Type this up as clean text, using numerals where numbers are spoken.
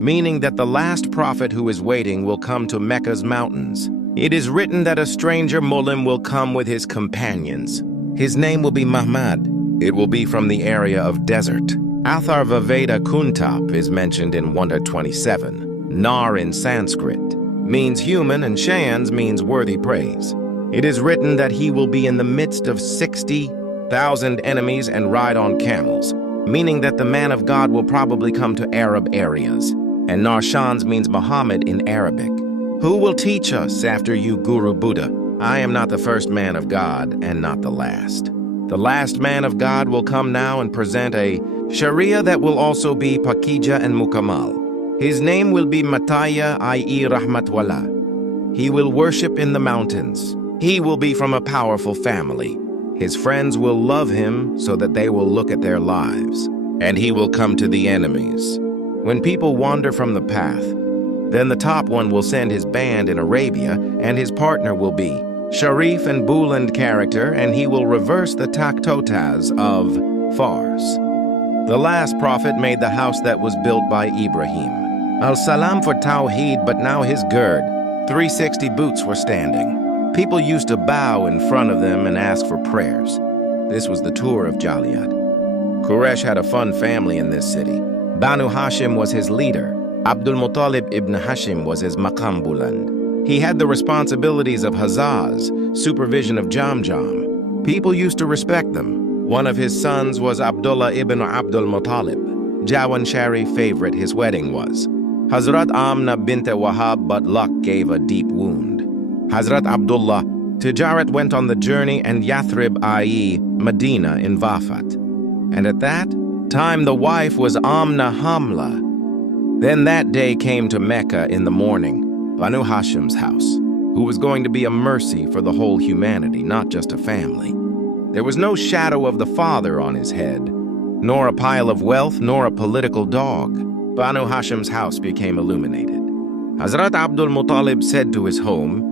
meaning that the last prophet who is waiting will come to Mecca's mountains. It is written that a stranger Mulim will come with his companions. His name will be Muhammad. It will be from the area of desert. Athar Vaveda Kuntap is mentioned in 127. Nar in Sanskrit means human and Shans means worthy praise. It is written that he will be in the midst of 60,000 enemies and ride on camels, meaning that the man of God will probably come to Arab areas. And Narshans means Muhammad in Arabic. Who will teach us after you, Guru Buddha? I am not the first man of God and not the last. The last man of God will come now and present a Sharia that will also be Pakija and Mukamal. His name will be Mataya, i.e. Rahmatwallah. He will worship in the mountains. He will be from a powerful family. His friends will love him so that they will look at their lives. And he will come to the enemies. When people wander from the path, then the top one will send his band in Arabia, and his partner will be Sharif and Buland character, and he will reverse the Taktotaz of Fars. The last prophet made the house that was built by Ibrahim. Al-Salam for Tawheed, but now his gird. 360 boots were standing. People used to bow in front of them and ask for prayers. This was the tour of Jaliyat. Quraysh had a fun family in this city. Banu Hashim was his leader. Abdul Muttalib ibn Hashim was his maqam buland. He had the responsibilities of Hazaz, supervision of Jamjam. People used to respect them. One of his sons was Abdullah ibn Abdul Muttalib. Jawan Shari favorite his wedding was. Hazrat Amna bint Wahab, but luck gave a deep wound. Hazrat Abdullah, Tijarat went on the journey and Yathrib, i.e. Medina, in Wafat. And at that time the wife was Amna Hamla. Then that day came to Mecca in the morning, Banu Hashim's house, who was going to be a mercy for the whole humanity, not just a family. There was no shadow of the father on his head, nor a pile of wealth, nor a political dog. Banu Hashim's house became illuminated. Hazrat Abdul Muttalib said to his home,